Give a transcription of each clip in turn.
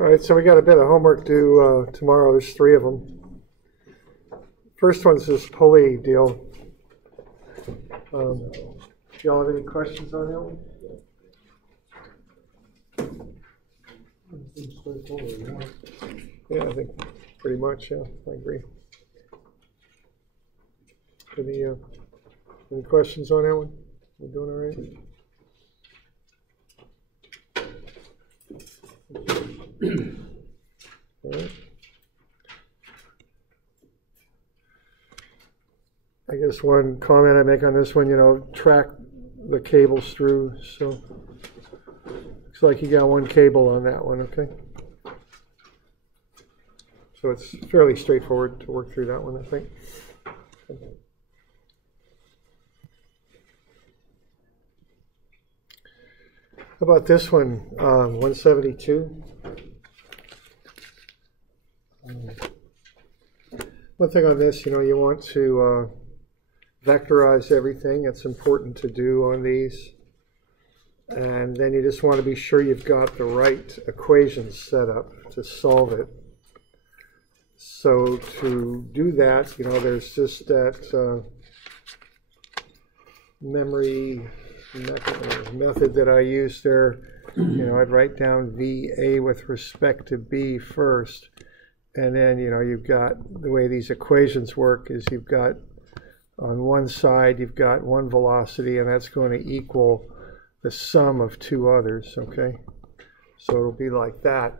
All right, so we got a bit of homework due tomorrow. There's 3 of them. First one's this pulley deal. Do y'all have any questions on that one? Yeah, I think pretty much, yeah, I agree. Any questions on that one? We're doing all right? All right. I guess one comment I make on this one, track the cables through. So looks like you got 1 cable on that one, okay? So it's fairly straightforward to work through that one, I think. How about this one, 172? One thing on this, you want to vectorize everything. It's important to do on these. And then you just want to be sure you've got the right equations set up to solve it. So to do that, there's just that memory method that I use there. I'd write down VA with respect to B first. And then, you've got the way these equations work is you've got on one side, you've got one velocity, and that's going to equal the sum of 2 others, okay? So it'll be like that.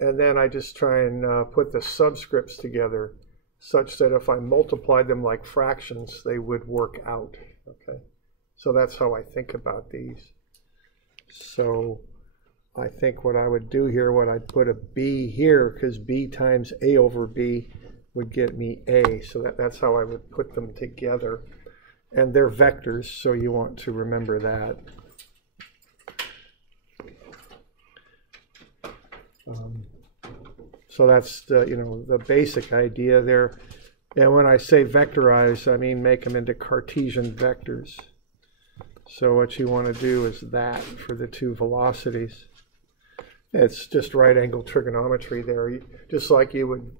And then I just try and put the subscripts together such that if I multiplied them like fractions, they would work out, okay? So that's how I think about these. So I think what I would do here, I'd put a B here, because B times A over B would get me A. So that's how I would put them together. And they're vectors, so you want to remember that. So that's the basic idea there. And when I say vectorize, I mean make them into Cartesian vectors. So what you want to do is that for the 2 velocities. It's just right angle trigonometry there. Just like you would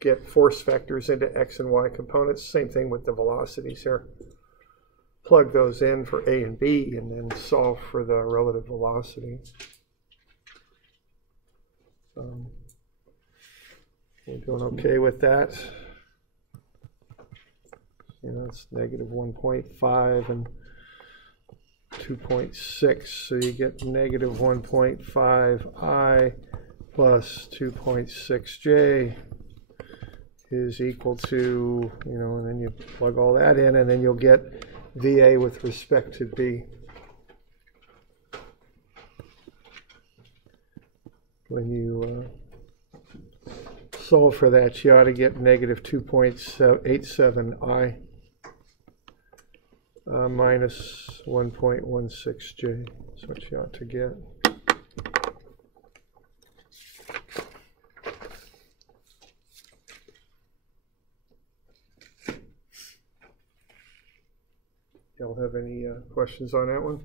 get force vectors into x and y components, same thing with the velocities here. Plug those in for A and B and then solve for the relative velocity. We're doing okay with that. It's negative 1.5 and 2.6, so you get negative 1.5i plus 2.6j is equal to, and then you plug all that in, and then you'll get VA with respect to B. When you solve for that, you ought to get negative 2.87i minus 1.16j. That's what you ought to get. Y'all have any questions on that one?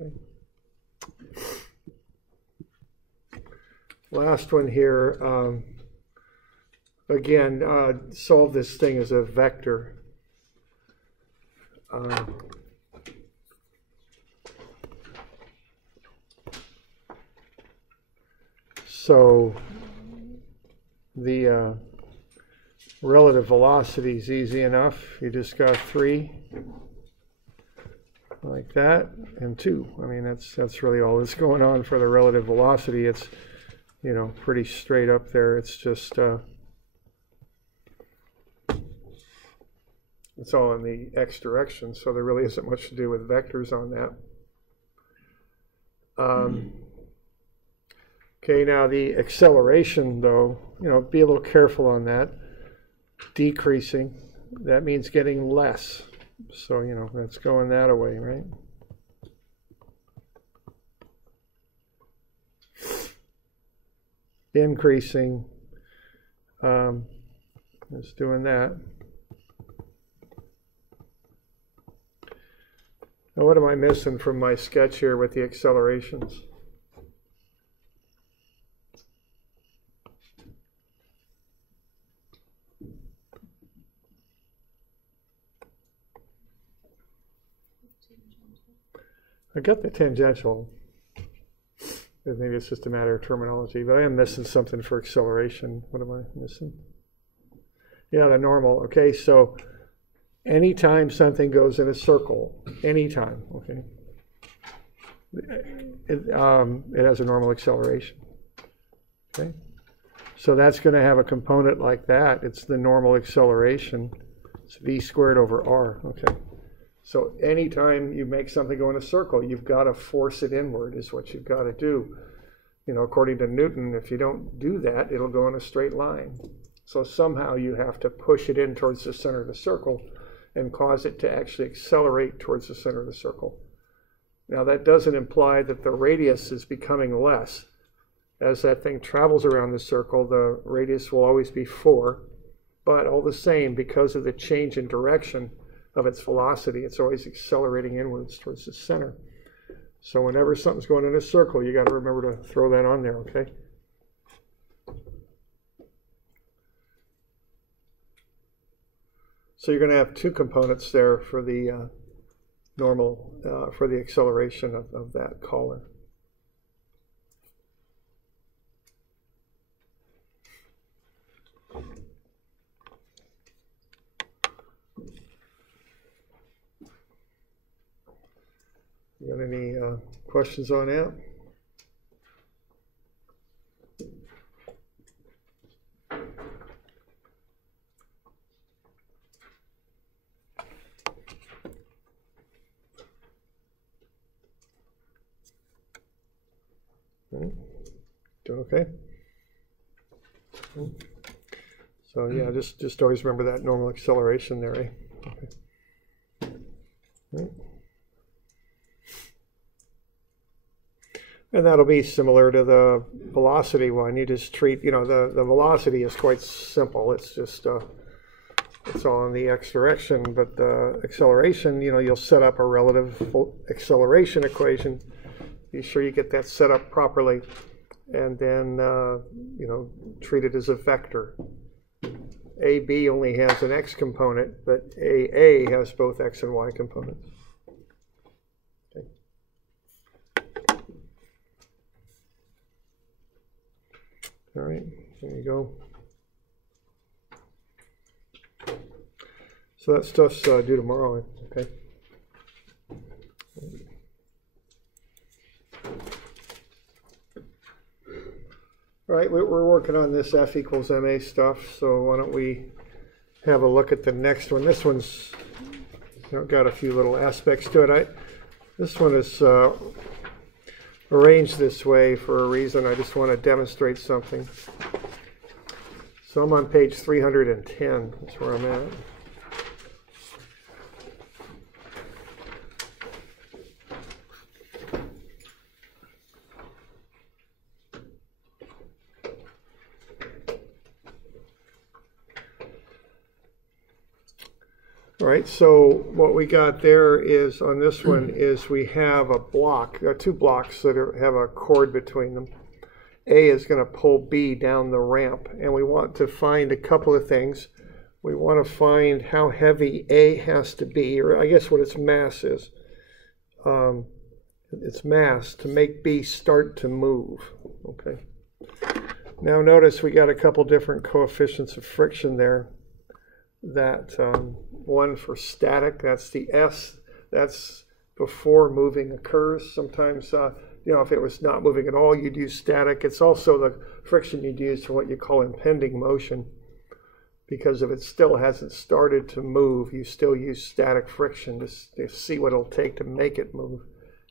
Okay. Last one here. Again, solve this thing as a vector. So the relative velocity is easy enough. You just got 3 like that and 2. I mean, that's really all that's going on for the relative velocity. It's pretty straight up there. It's just it's all in the x direction, so there really isn't much to do with vectors on that. Okay, now the acceleration, though, be a little careful on that. Decreasing, that means getting less. So, that's going that way, right? increasing. It's doing that. Now, what am I missing from my sketch here with the accelerations? I got the tangential. Maybe it's just a matter of terminology, but I am missing something for acceleration. What am I missing? Yeah, the normal. Okay, so anytime something goes in a circle, anytime, okay, it has a normal acceleration. Okay, so that's going to have a component like that. It's the normal acceleration. It's v squared over r. Okay. So anytime you make something go in a circle, you've got to force it inward is what you've got to do. You know, according to Newton, if you don't do that, it'll go in a straight line. So somehow you have to push it in towards the center of the circle and cause it to actually accelerate towards the center of the circle. Now that doesn't imply that the radius is becoming less. As that thing travels around the circle, the radius will always be 4, but all the same, because of the change in direction of its velocity, it's always accelerating inwards towards the center. So whenever something's going in a circle, you got to remember to throw that on there, okay? So you're going to have two components there for the normal, for the acceleration of that collar. You got any questions on that? Doing okay? So yeah, just always remember that normal acceleration there, eh? Okay. Right. And that'll be similar to the velocity one. You just treat, you know, the velocity is quite simple. It's just, it's all in the x direction, but the acceleration, you know, you'll set up a relative acceleration equation. Be sure you get that set up properly, and then, you know, treat it as a vector. AB only has an x component, but AA has both x and y components. All right, there you go. So that stuff's due tomorrow, okay? All right, we're working on this F equals MA stuff, so why don't we have a look at the next one. This one's, you know, got a few little aspects to it. This one is arranged this way for a reason. I just want to demonstrate something. So I'm on page 310. That's where I'm at. All right, so what we got there is, on this one, is we have a block, two blocks that have a chord between them. A is going to pull B down the ramp, and we want to find a couple of things. We want to find how heavy A has to be, or I guess what its mass is. Its mass to make B start to move, okay? Now notice we got a couple different coefficients of friction there. That one for static, that's the S, that's before moving occurs. Sometimes, you know, if it was not moving at all, you'd use static. It's also the friction you'd use for what you call impending motion, because if it still hasn't started to move, you still use static friction to see what it'll take to make it move.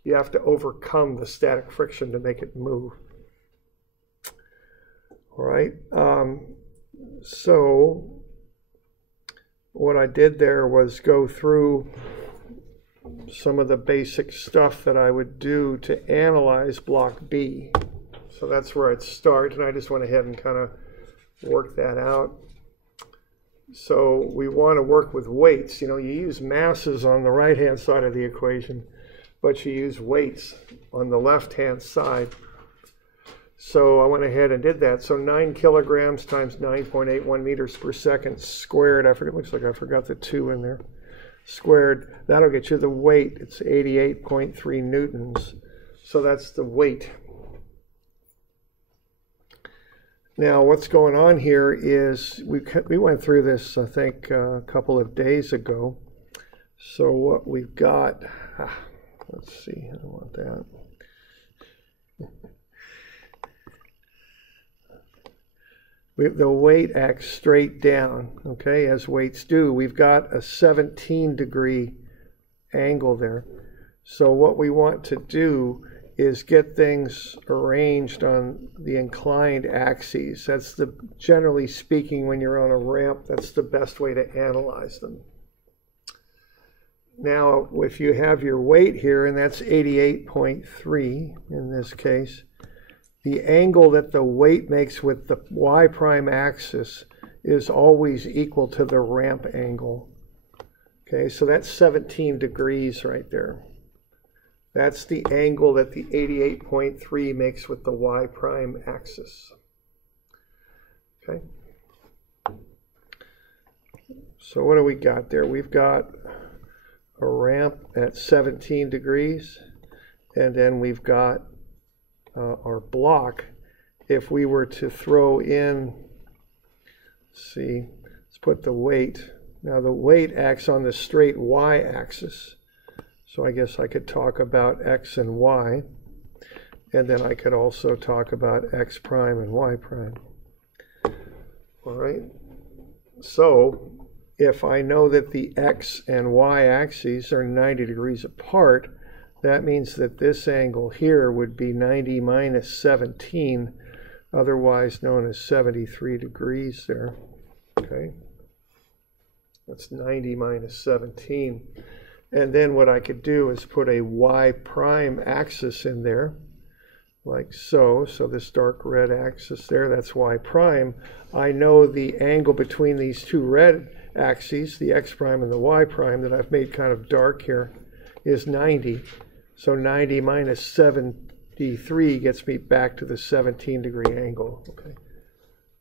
You have to overcome the static friction to make it move. All right, so what I did there was go through some of the basic stuff that I would do to analyze block B. So that's where I'd start, and I just went ahead and kind of worked that out. So we want to work with weights. You use masses on the right-hand side of the equation, but you use weights on the left-hand side. So I went ahead and did that. So 9 kilograms times 9.81 meters per second squared. Looks like I forgot the 2 in there. Squared. That'll get you the weight. It's 88.3 newtons. So that's the weight. Now, what's going on here is we went through this, I think, a couple of days ago. So what we've got, let's see, I don't want that. The weight acts straight down, okay, as weights do. We've got a 17-degree angle there. So what we want to do is get things arranged on the inclined axes. That's generally speaking, when you're on a ramp, that's the best way to analyze them. Now, if you have your weight here, and that's 88.3 in this case, the angle that the weight makes with the y prime axis is always equal to the ramp angle. Okay, so that's 17 degrees right there. That's the angle that the 88.3 makes with the y prime axis. Okay. So what do we got there? We've got a ramp at 17 degrees, and then we've got our block. If we were to throw in, let's see, let's put the weight. Now the weight acts on the straight y-axis. So I guess I could talk about x and y, and then I could also talk about x prime and y prime. All right. So if I know that the x and y axes are 90 degrees apart, that means that this angle here would be 90 minus 17, otherwise known as 73 degrees there. Okay. That's 90 minus 17. And then what I could do is put a y prime axis in there, like so. So this dark red axis there, that's y prime. I know the angle between these two red axes, the x prime and the y prime, that I've made kind of dark here, is 90. So 90 minus 73 gets me back to the 17-degree angle. Okay,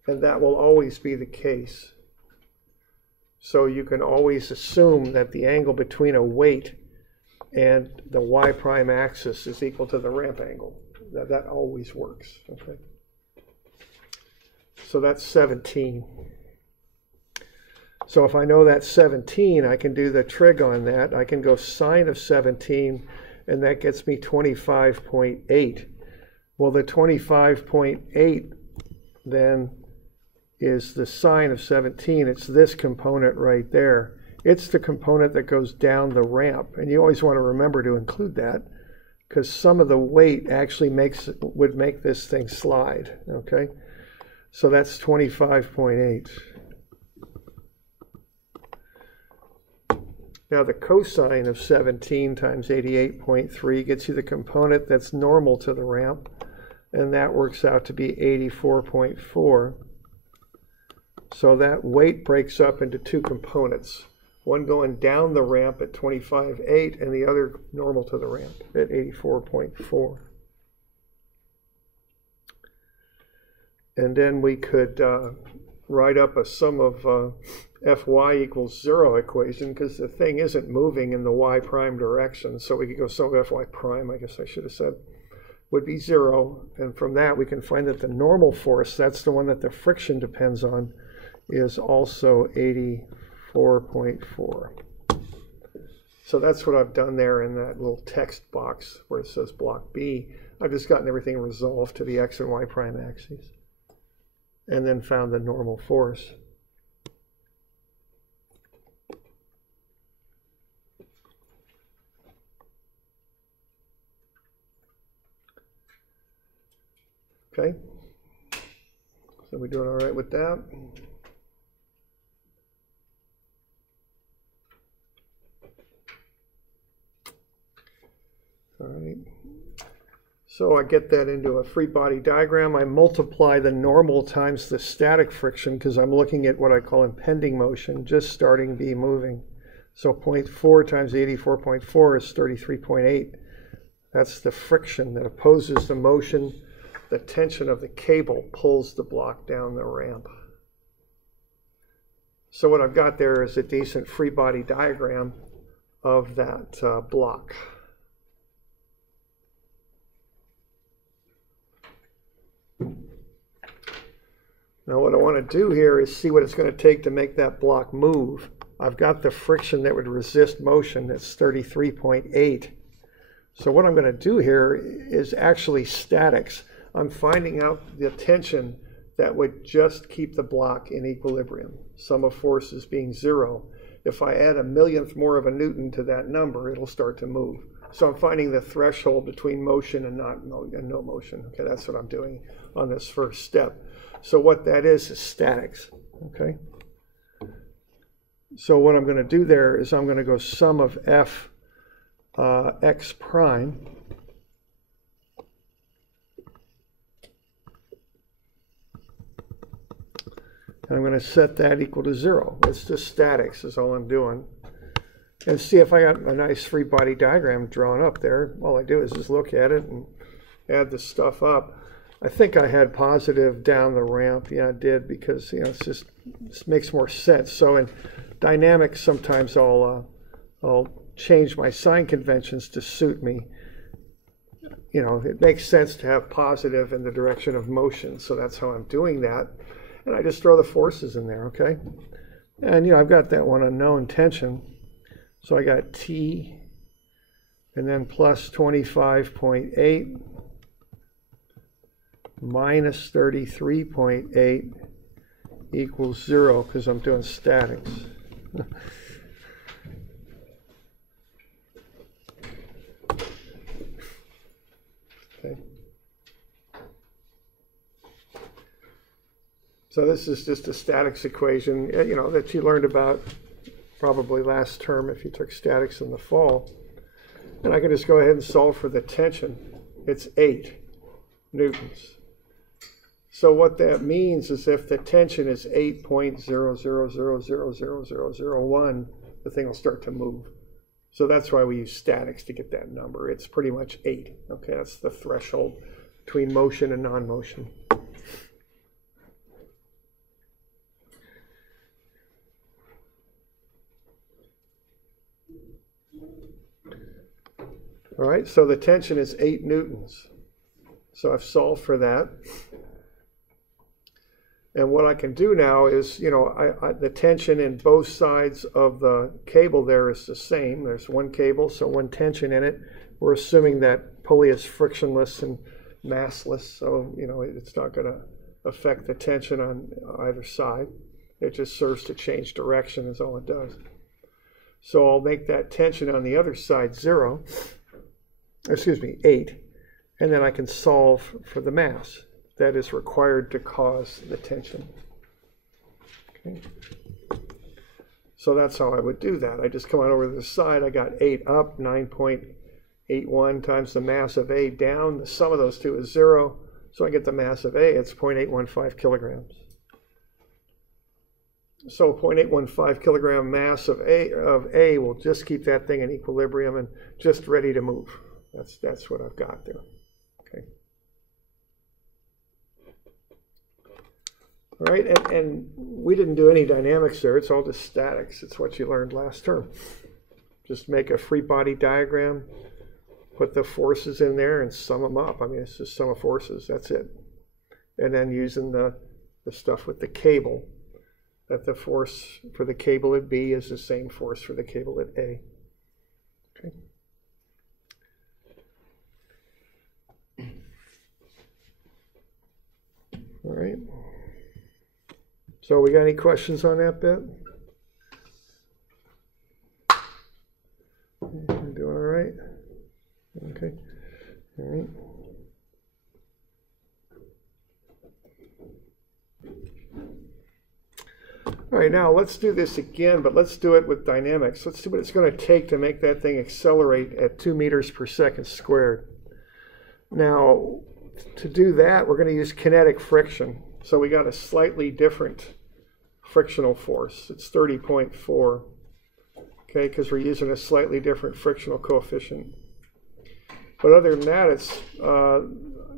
and that will always be the case. So you can always assume that the angle between a weight and the y prime axis is equal to the ramp angle. That always works. Okay. So that's 17. So if I know that's 17, I can do the trig on that. I can go sine of 17, and that gets me 25.8. Well, the 25.8 then is the sine of 17. It's this component right there. It's the component that goes down the ramp. And you always want to remember to include that, because some of the weight actually would make this thing slide. Okay, so that's 25.8. Now the cosine of 17 times 88.3 gets you the component that's normal to the ramp, and that works out to be 84.4. So that weight breaks up into two components, one going down the ramp at 25.8 and the other normal to the ramp at 84.4. And then we could write up a sum of Fy equals 0 equation, because the thing isn't moving in the y prime direction. So we could go sum of Fy prime, I guess I should have said, would be 0. And from that we can find that the normal force, that's the one that the friction depends on, is also 84.4. So that's what I've done there in that little text box where it says block B. I've just gotten everything resolved to the x and y prime axes, and then found the normal force. Okay, so we're doing all right with that. All right. So I get that into a free body diagram. I multiply the normal times the static friction because I'm looking at what I call impending motion, just starting B moving. So 0.4 times 84.4 is 33.8. That's the friction that opposes the motion. The tension of the cable pulls the block down the ramp. So what I've got there is a decent free body diagram of that block. Now what I want to do here is see what it's going to take to make that block move. I've got the friction that would resist motion. That's 33.8. So what I'm going to do here is actually statics. I'm finding out the tension that would just keep the block in equilibrium. Sum of forces being 0. If I add a millionth more of a newton to that number, it'll start to move. So I'm finding the threshold between motion and no motion. Okay, that's what I'm doing on this first step. So what that is statics. Okay. So what I'm going to do there is I'm going to go sum of f x prime and I'm going to set that equal to 0. It's just statics is all I'm doing. And see if I got a nice free body diagram drawn up there. All I do is just look at it and add the stuff up. I think I had positive down the ramp. Yeah, I did, because it makes more sense. So in dynamics, sometimes I'll change my sign conventions to suit me. It makes sense to have positive in the direction of motion, so that's how I'm doing that. And I just throw the forces in there, okay? And I've got that one unknown tension. So I got T and then plus 25.8 minus 33.8 equals 0 because I'm doing statics. Okay. So this is just a statics equation, that you learned about probably last term if you took statics in the fall. And I can just go ahead and solve for the tension. It's 8 newtons. So what that means is if the tension is 8.00000001, the thing will start to move. So that's why we use statics to get that number. It's pretty much 8. Okay, that's the threshold between motion and non-motion. All right, so the tension is 8 newtons. So I've solved for that. And what I can do now is, the tension in both sides of the cable there is the same. There's one cable, so one tension in it. We're assuming that pulley is frictionless and massless, so, it's not going to affect the tension on either side. It just serves to change direction is all it does. So I'll make that tension on the other side 8, and then I can solve for the mass that is required to cause the tension. Okay. So that's how I would do that. I just come on over to the side. I got 8 up, 9.81 times the mass of A down. The sum of those two is 0. So I get the mass of A. It's 0.815 kilograms. So 0.815 kilogram mass of A will just keep that thing in equilibrium and just ready to move. That's what I've got there. Okay. All right, and we didn't do any dynamics there. It's all just statics. It's what you learned last term. Just make a free body diagram, put the forces in there, and sum them up. I mean, it's just sum of forces. That's it. And then using the stuff with the cable, that the force for the cable at B is the same force for the cable at A. Okay. All right. So we got any questions on that bit? You're doing all right? Okay. All right. All right, now let's do this again, but let's do it with dynamics. Let's see what it's going to take to make that thing accelerate at 2 meters per second squared. Now, to do that, we're going to use kinetic friction. So we got a slightly different frictional force. It's 30.4, okay, because we're using a slightly different frictional coefficient. But other than that, it's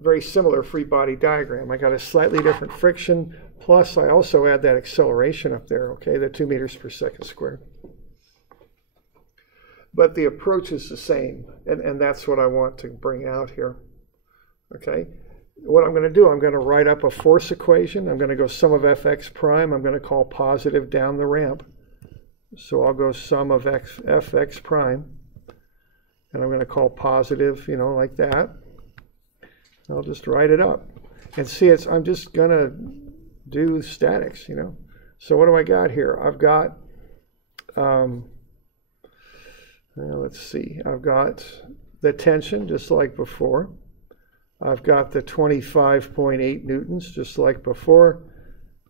very similar free body diagram. I got a slightly different friction, plus I also add that acceleration up there, okay, the 2 meters per second squared. But the approach is the same, and that's what I want to bring out here, okay? What I'm going to do, I'm going to write up a force equation. I'm going to go sum of fx prime. I'm going to call positive down the ramp. So I'll go sum of fx prime. And I'm going to call positive, you know, like that. I'll just write it up. And see, I'm just going to do statics, you know. So what do I got here? I've got, let's see. I've got the tension, just like before. I've got the 25.8 newtons, just like before.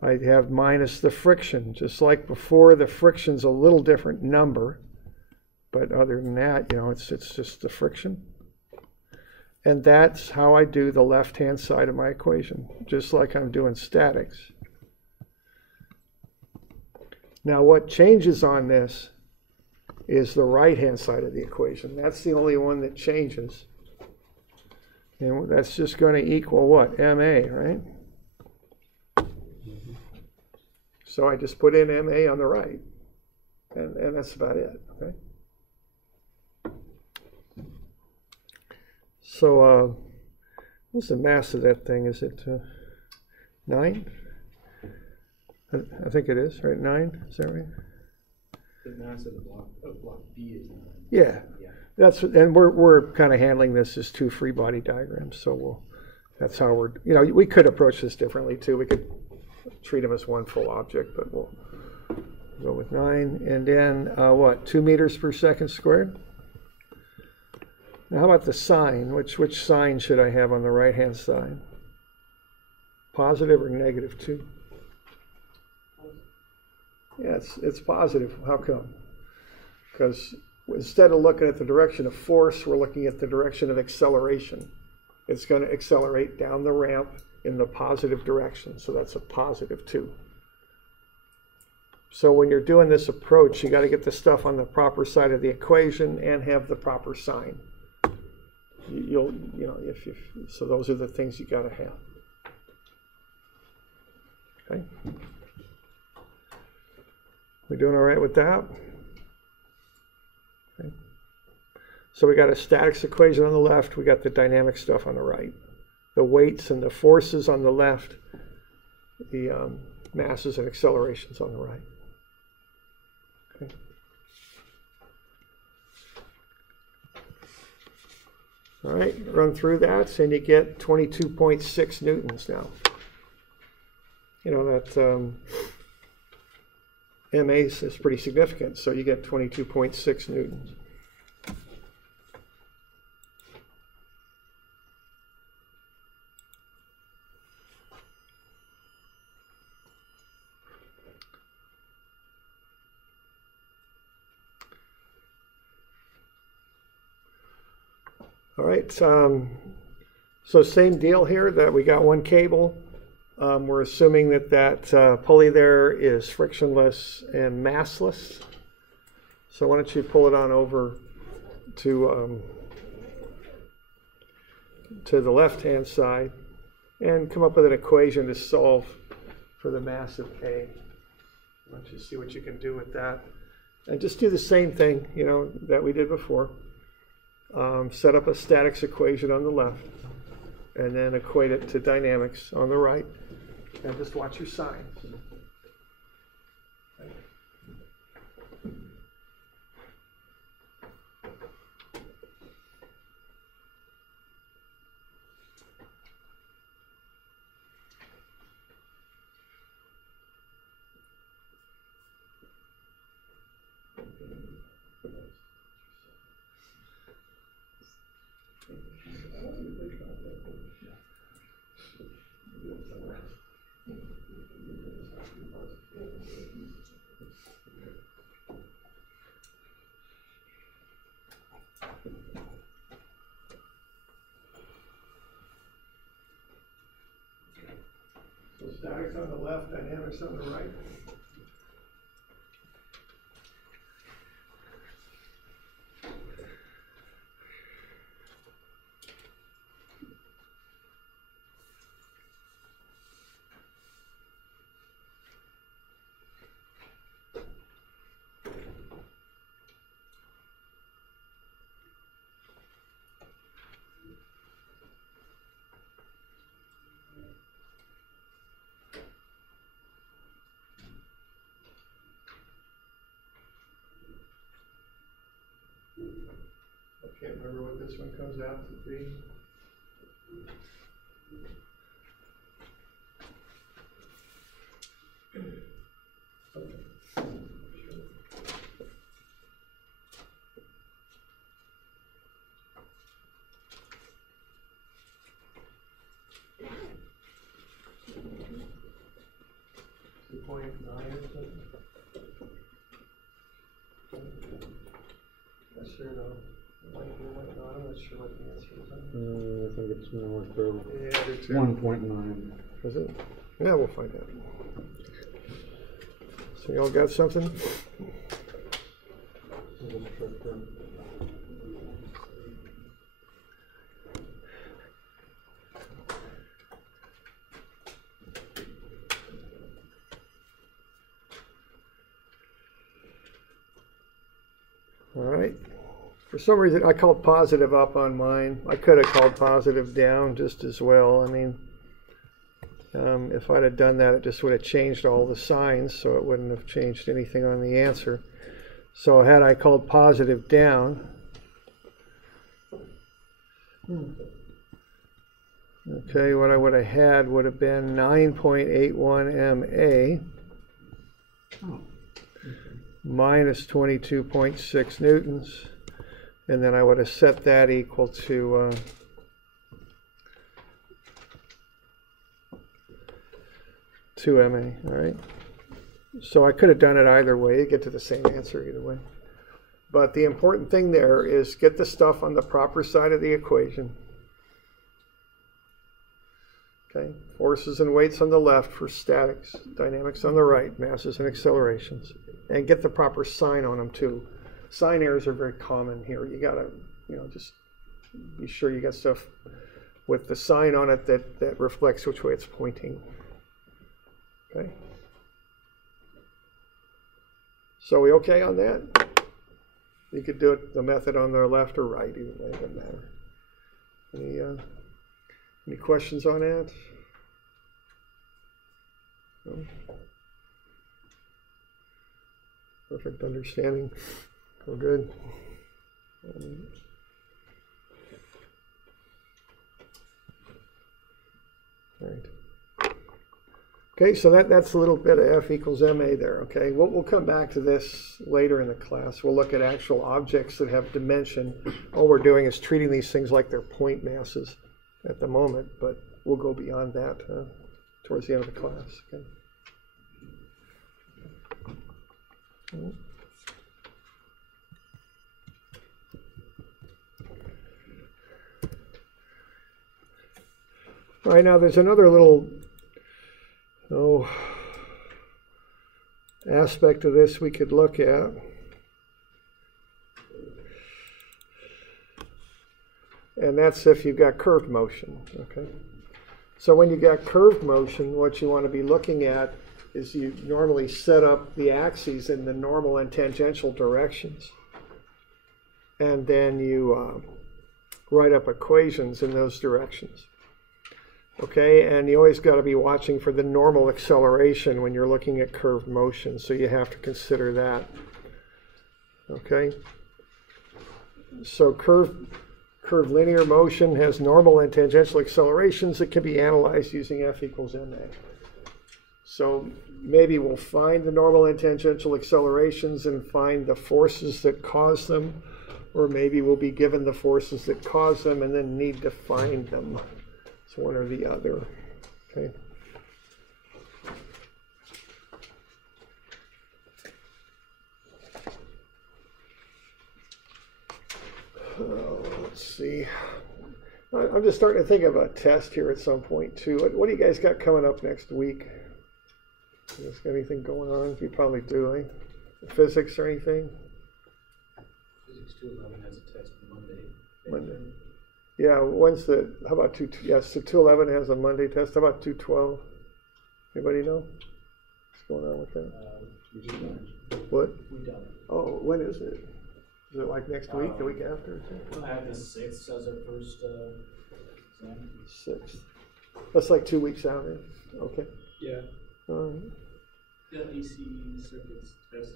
I have minus the friction, just like before. The friction's a little different number. But other than that, you know, it's just the friction. And that's how I do the left-hand side of my equation, just like I'm doing statics. Now, what changes on this is the right-hand side of the equation. That's the only one that changes. And that's just going to equal what? MA, right? So I just put in MA on the right. And that's about it, okay? So, what's the mass of that thing? Is it 9? I think it is, right? 9? Is that right? The mass of the block B is 9. Yeah. And we're kind of handling this as 2 free body diagrams. So that's how we're, you know, we could approach this differently too. We could treat them as one full object, but we'll go with 9. And then what? 2 meters per second squared. Now, how about the sign? Which sign should I have on the right-hand side? Positive or negative 2? Yeah, it's positive. How come? Because instead of looking at the direction of force, we're looking at the direction of acceleration. It's going to accelerate down the ramp in the positive direction, so that's a positive 2. So when you're doing this approach, you got to get the stuff on the proper side of the equation and have the proper sign. You know, so those are the things you got to have. Okay. We doing all right with that? Okay. So we got a statics equation on the left. We got the dynamic stuff on the right. The weights and the forces on the left. The masses and accelerations on the right. Okay. All right, run through that, and you get 22.6 newtons now. You know, that MA is pretty significant, so you get 22.6 newtons. All right, so same deal here, that we got one cable. We're assuming that pulley there is frictionless and massless. So why don't you pull it on over to the left-hand side and come up with an equation to solve for the mass of K. Why don't you see what you can do with that. And just do the same thing, you know, that we did before. Set up a statics equation on the left, and then equate it to dynamics on the right, and just watch your signs. statics on the left, dynamics on the right. I can't remember what this one comes out to be. Not sure though. I'm not sure what the answer is. I think it's north of Yeah, I do too. 1.9. Is it? Yeah, we'll find out. So y'all got something? All right. For some reason, I called positive up on mine. I could have called positive down just as well. I mean, if I'd have done that, it just would have changed all the signs, so it wouldn't have changed anything on the answer. So had I called positive down, okay, what I would have had would have been 9.81 MA minus 22.6 newtons. And then I would have set that equal to 2 MA, all right? So I could have done it either way, get to the same answer either way. But the important thing there is get the stuff on the proper side of the equation. Okay, forces and weights on the left for statics, dynamics on the right, masses and accelerations. And get the proper sign on them too. Sign errors are very common here. You gotta, just be sure you got stuff with the sign on it that reflects which way it's pointing. Okay. So we okay on that? You could do it the method on the left or right, either way, it doesn't matter. Any questions on that? No? Perfect understanding. We're good. All right. Okay, so that's a little bit of F equals MA there, okay? We'll come back to this later in the class. We'll look at actual objects that have dimension. All we're doing is treating these things like they're point masses at the moment, but we'll go beyond that towards the end of the class, okay? All right, now there's another little aspect of this we could look at. And that's if you've got curved motion, okay? So when you've got curved motion, what you want to be looking at is you normally set up the axes in the normal and tangential directions. And then you write up equations in those directions. Okay, and you always got to be watching for the normal acceleration when you're looking at curved motion, so you have to consider that. Okay, so curved linear motion has normal and tangential accelerations that can be analyzed using F equals MA. So maybe we'll find the normal and tangential accelerations and find the forces that cause them, or maybe we'll be given the forces that cause them and then need to find them. It's one or the other, okay? Let's see. I'm just starting to think of a test here at some point too. What do you guys got coming up next week? You guys got anything going on? You probably do, eh? Physics or anything? Physics 211 has a test Monday. Monday. Yeah, when's the, how about so 211 has a Monday test. How about 212? Anybody know? What's going on with that? What? We done. Oh, when is it? Is it like next week, the week after? We'll have the 6th as our first exam. 6th. That's like 2 weeks out, eh? Okay. Yeah. Um, The AC circuits test.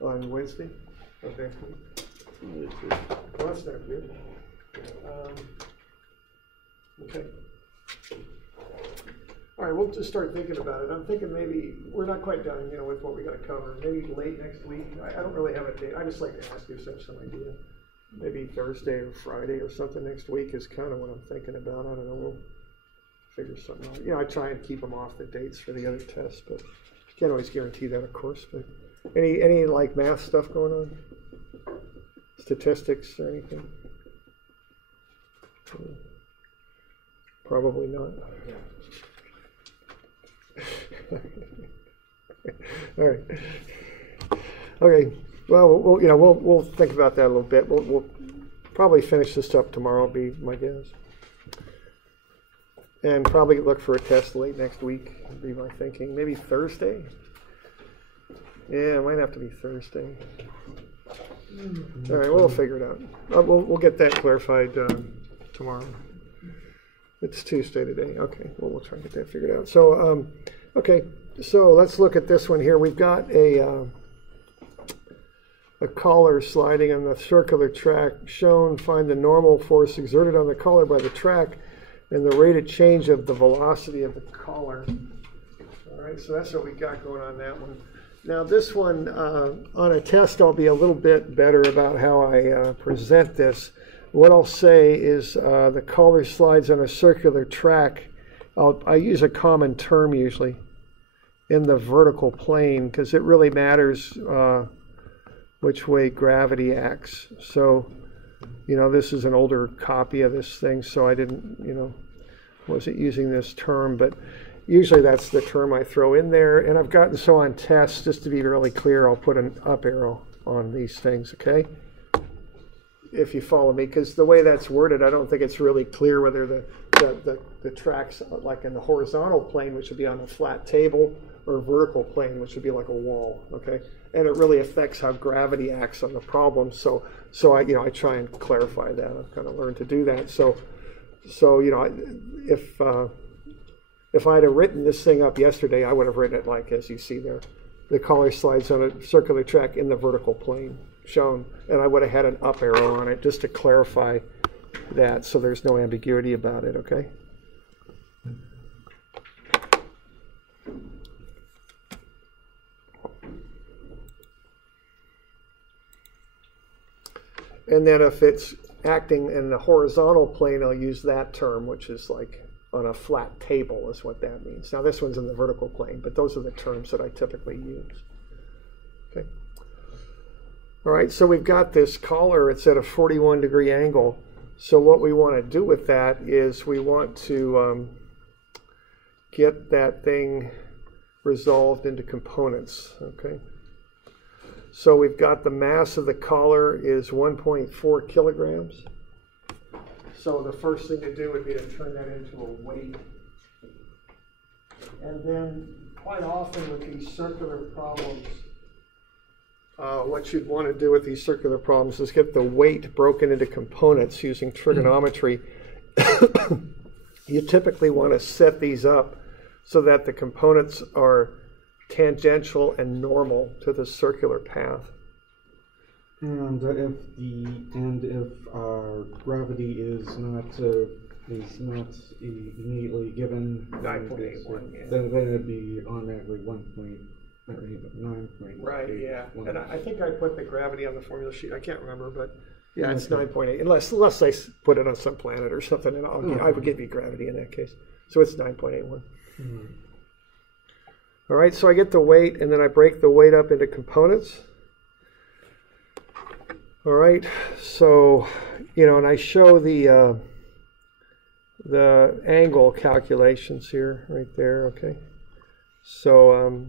on Wednesday of next week. Well, that's not good. Okay. All right, we'll just start thinking about it. I'm thinking maybe we're not quite done, with what we got to cover. Maybe late next week. I don't really have a date. I just like to ask you if you have some idea. Maybe Thursday or Friday or something next week is kind of what I'm thinking about. I don't know. We'll figure something out. I try and keep them off the dates for the other tests, but can't always guarantee that, of course. But any like math stuff going on? Statistics or anything? Probably not. All right. Okay. Well, we'll think about that a little bit. We'll probably finish this up tomorrow. Be my guess. And probably look for a test late next week. Would be my thinking. Maybe Thursday. Yeah, it might have to be Thursday. All right, we'll figure it out. We'll get that clarified tomorrow. It's Tuesday today. Okay, well, we'll try and get that figured out. So, okay, so let's look at this one here. We've got a collar sliding on the circular track shown. Find the normal force exerted on the collar by the track and the rate of change of the velocity of the collar. All right, so that's what we got going on that one. Now this one, on a test, I'll be a little bit better about how I present this. What I'll say is the collar slides on a circular track. I use a common term usually in the vertical plane because it really matters which way gravity acts. So, this is an older copy of this thing, so I didn't, wasn't using this term, but usually that's the term I throw in there. And I've gotten so on tests, just to be really clear, I'll put an up arrow on these things, okay? If you follow me, because the way that's worded, I don't think it's really clear whether the track's like in the horizontal plane, which would be on a flat table, or vertical plane, which would be like a wall, okay? And it really affects how gravity acts on the problem. So I try and clarify that. I've kind of learned to do that. So if I'd have written this thing up yesterday, I would have written it like, as you see there, the collar slides on a circular track in the vertical plane shown, and I would have had an up arrow on it just to clarify that so there's no ambiguity about it, okay? And then if it's acting in the horizontal plane, I'll use that term, which is like on a flat table is what that means. Now this one's in the vertical plane, but those are the terms that I typically use. Okay. All right, so we've got this collar. It's at a 41-degree angle. So what we want to do with that is we want to get that thing resolved into components, okay? So we've got the mass of the collar is 1.4 kilograms. So the first thing to do would be to turn that into a weight. And then quite often with these circular problems, what you'd want to do with these circular problems is get the weight broken into components using trigonometry. You typically want to set these up so that the components are tangential and normal to the circular path. And if gravity is not immediately given 9.81, yeah. then it'd be automatically 9.8. Right, yeah. And I think I put the gravity on the formula sheet. I can't remember, but yeah, it's 9.8. Unless I put it on some planet or something, and I would give you gravity in that case. So it's 9.81. Mm-hmm. All right, so I get the weight, and then I break the weight up into components. All right, so, and I show the the angle calculations here, right there, okay? So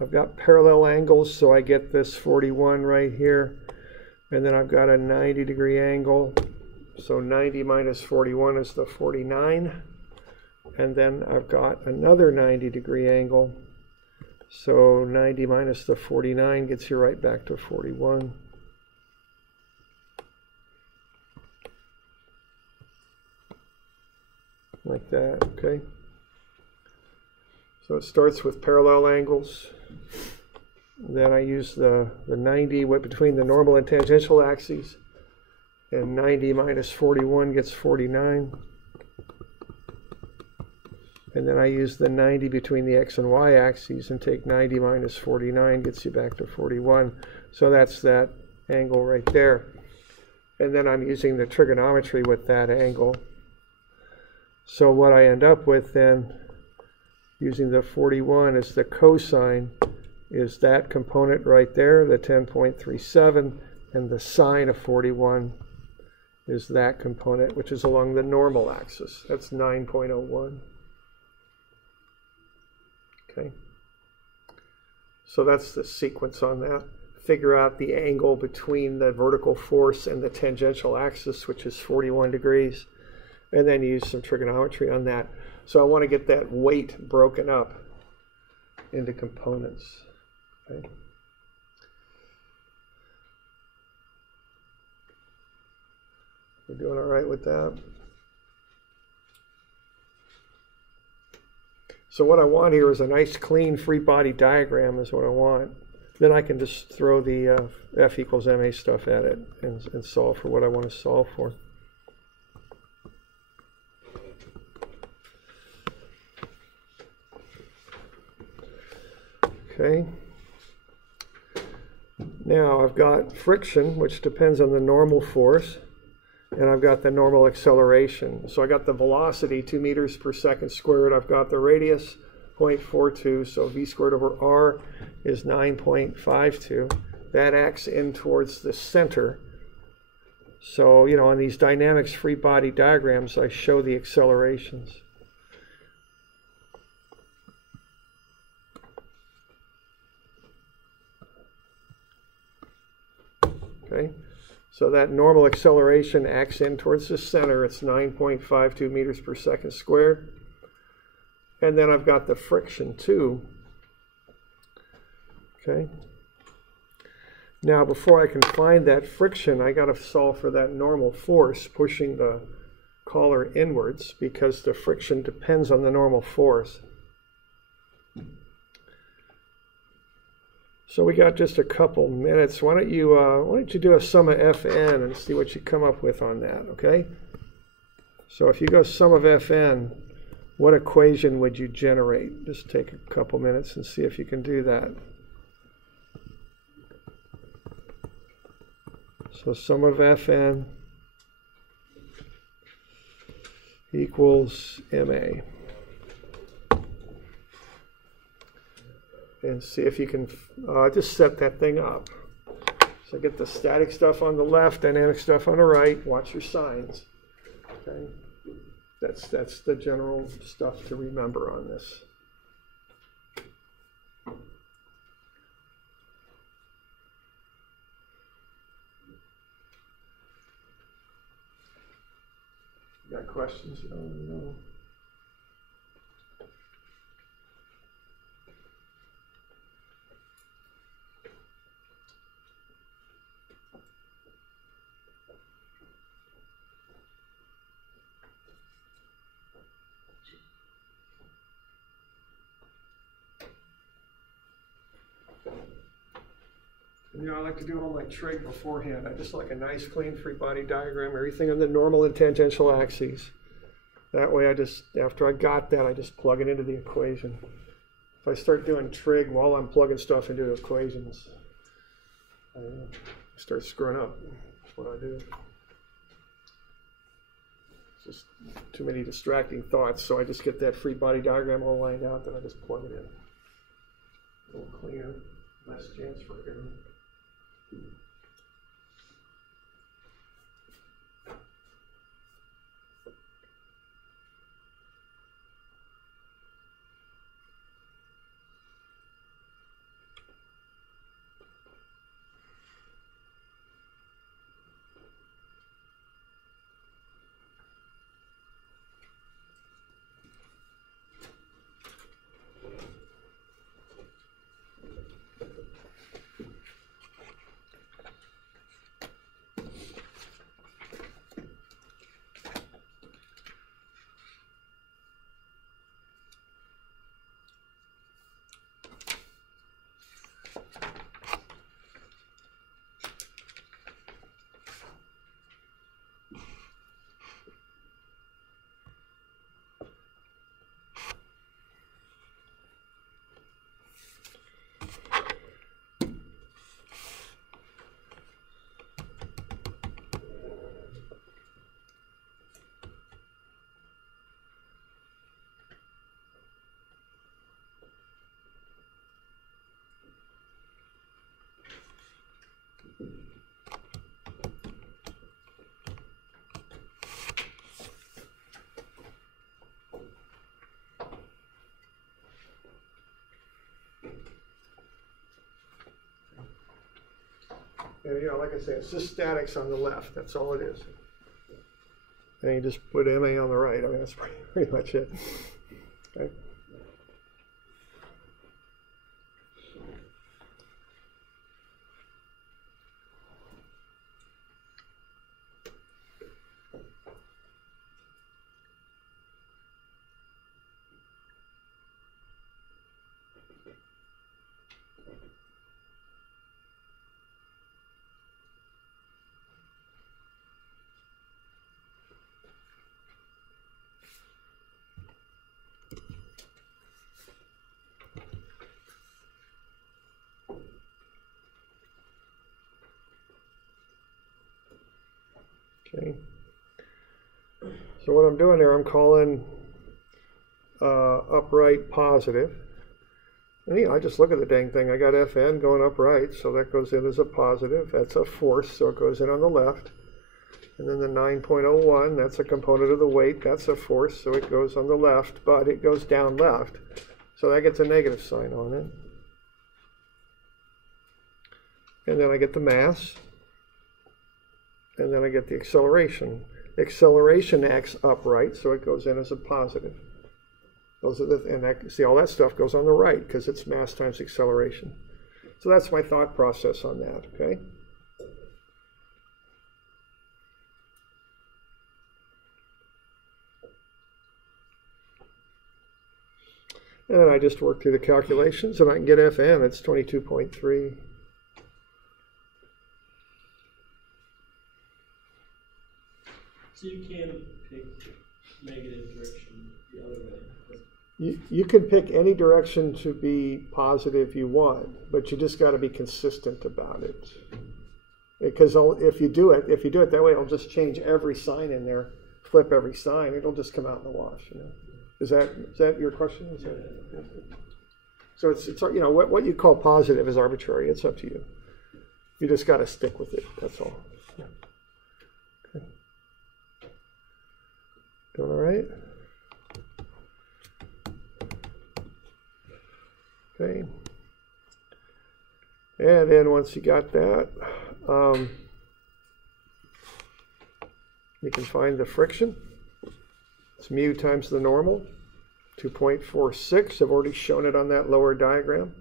I've got parallel angles, so I get this 41 right here. And then I've got a 90-degree angle. So 90 minus 41 is the 49. And then I've got another 90-degree angle. So 90 minus the 49 gets you right back to 41. Like that, okay? So it starts with parallel angles. Then I use the 90 between the normal and tangential axes. And 90 minus 41 gets 49. And then I use the 90 between the x and y axes and take 90 minus 49 gets you back to 41. So that's that angle right there. And then I'm using the trigonometry with that angle. So what I end up with then, using the 41 as the cosine, is that component right there, the 10.37, and the sine of 41 is that component, which is along the normal axis. That's 9.01. Okay. So that's the sequence on that. Figure out the angle between the vertical force and the tangential axis, which is 41 degrees, and then use some trigonometry on that. So I want to get that weight broken up into components. Okay. We're doing all right with that. So what I want here is a nice clean free body diagram is what I want. Then I can just throw the F equals ma stuff at it and solve for what I want to solve for. Okay. Now I've got friction, which depends on the normal force, and I've got the normal acceleration. So I got the velocity, 2 meters per second squared. I've got the radius, 0.42, so v squared over r is 9.52. That acts in towards the center. So, you know, on these dynamics free body diagrams, I show the accelerations. Okay, so that normal acceleration acts in towards the center. It's 9.52 meters per second squared. And then I've got the friction too. Okay. Now before I can find that friction, I got to solve for that normal force pushing the collar inwards, because the friction depends on the normal force. So we got just a couple minutes. Why don't you do a sum of Fn and see what you come up with on that, okay? So if you go sum of Fn, what equation would you generate? Just take a couple minutes and see if you can do that. So sum of Fn equals ma. And see if you can just set that thing up. So get the static stuff on the left, dynamic stuff on the right. Watch your signs. Okay, that's the general stuff to remember on this. You got questions? You don't know. You know, I like to do all my trig beforehand. I just like a nice, clean, free body diagram, everything on the normal and tangential axes. That way, after I got that, I just plug it into the equation. If I start doing trig while I'm plugging stuff into equations, I start screwing up. That's what I do. It's just too many distracting thoughts, so I just get that free body diagram all lined out, then I just plug it in. A little cleaner, less chance for error. And like I say, it's just statics on the left. That's all it is. And you just put MA on the right. I mean, that's pretty much it. Okay. Okay. So what I'm doing there, I'm calling upright positive. And I just look at the dang thing. I got Fn going upright, so that goes in as a positive. That's a force, so it goes in on the left. And then the 9.01, that's a component of the weight. That's a force, so it goes on the left, but it goes down left. So that gets a negative sign on it. And then I get the mass. And then I get the acceleration. Acceleration acts upright, so it goes in as a positive. Those are see, all that stuff goes on the right because it's mass times acceleration. So that's my thought process on that, okay? And then I just work through the calculations and I can get Fn, it's 22.3. So you can pick negative direction the other way. You can pick any direction to be positive you want, but you just got to be consistent about it. Because if you do it that way, it'll just change every sign in there, flip every sign. It'll just come out in the wash. Is that your question? So it's what you call positive is arbitrary. It's up to you. You just got to stick with it. That's all. Yeah. Okay. Doing all right? Okay. And then once you got that, you can find the friction. It's mu times the normal, 2.46. I've already shown it on that lower diagram.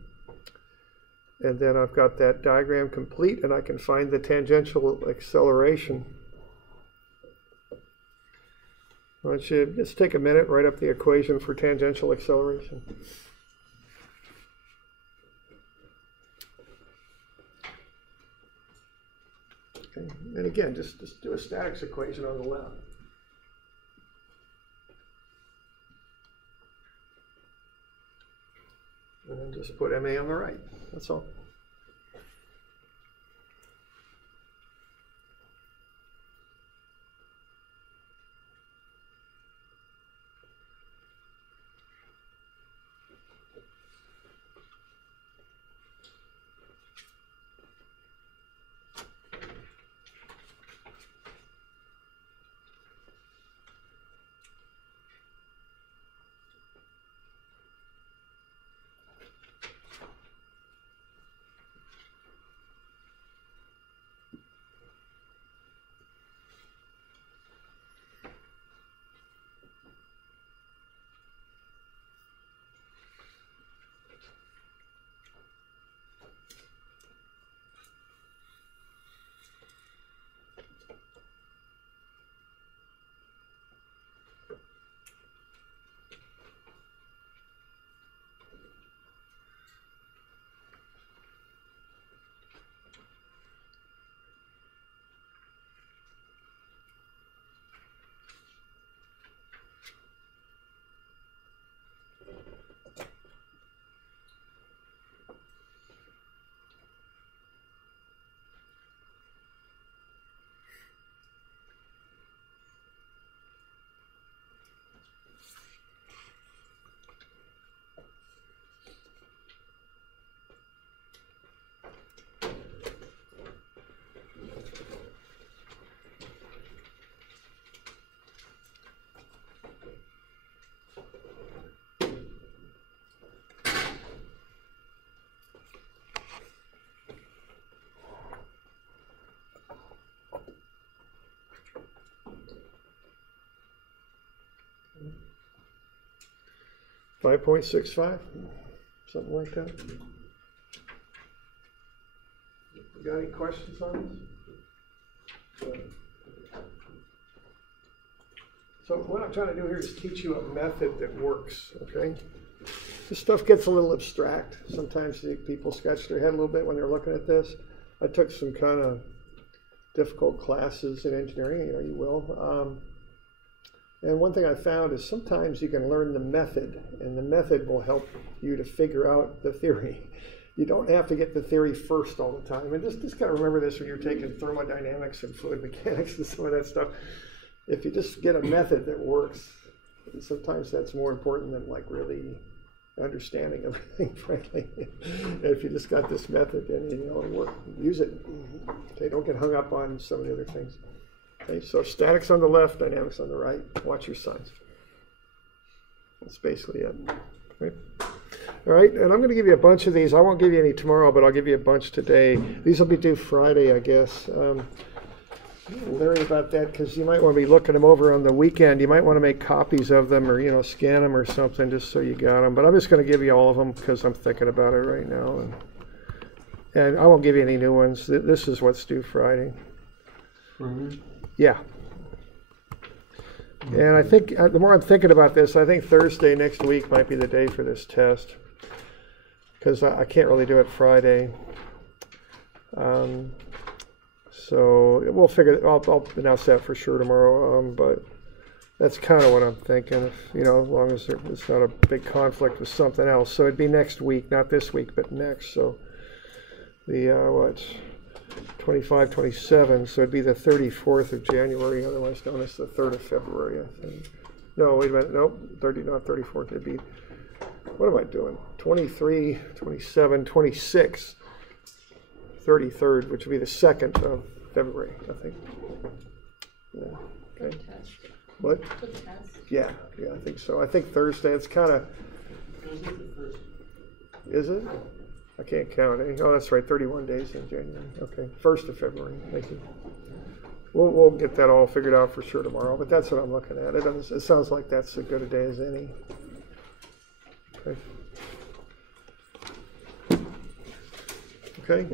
And then I've got that diagram complete, and I can find the tangential acceleration. Why don't you just take a minute, write up the equation for tangential acceleration. Okay. And again, just do a statics equation on the left. And then just put MA on the right. That's all. 5.65, something like that. You got any questions on this? So what I'm trying to do here is teach you a method that works, okay? This stuff gets a little abstract. Sometimes people scratch their head a little bit when they're looking at this. I took some kind of difficult classes in engineering, you will. And one thing I found is sometimes you can learn the method, and the method will help you to figure out the theory. You don't have to get the theory first all the time. And just kind of remember this when you're taking thermodynamics and fluid mechanics and some of that stuff. If you just get a method that works, sometimes that's more important than like really understanding everything, frankly. If you just got this method, then use it. Okay, don't get hung up on some of the other things. Okay, so statics on the left, dynamics on the right. Watch your signs. That's basically it. Okay. All right, and I'm going to give you a bunch of these. I won't give you any tomorrow, but I'll give you a bunch today. These will be due Friday, I guess. Leery about that because you might want to be looking them over on the weekend. You might want to make copies of them or, scan them or something just so you got them. But I'm just going to give you all of them because I'm thinking about it right now. And I won't give you any new ones. This is what's due Friday. Mm-hmm. Yeah. And I think the more I'm thinking about this, I think Thursday next week might be the day for this test because I can't really do it Friday. So we'll figure. I'll announce that for sure tomorrow. But that's kind of what I'm thinking. As long as it's not a big conflict with something else. So it'd be next week, not this week, but next. So the 25, 27. So it'd be the 34th of January, otherwise known as the 3rd of February, I think. No, wait a minute. Nope, not 34th. It'd be. What am I doing? 23, 27, 26. 33rd, which would be the 2nd of February, I think. Yeah. Okay. What? Yeah, I think so. I think Thursday. It's kind of. Is it? I can't count. Oh, that's right. 31 days in January. Okay, 1st of February. Thank you. We'll get that all figured out for sure tomorrow. But that's what I'm looking at. It sounds like that's as good a day as any. Okay. Okay.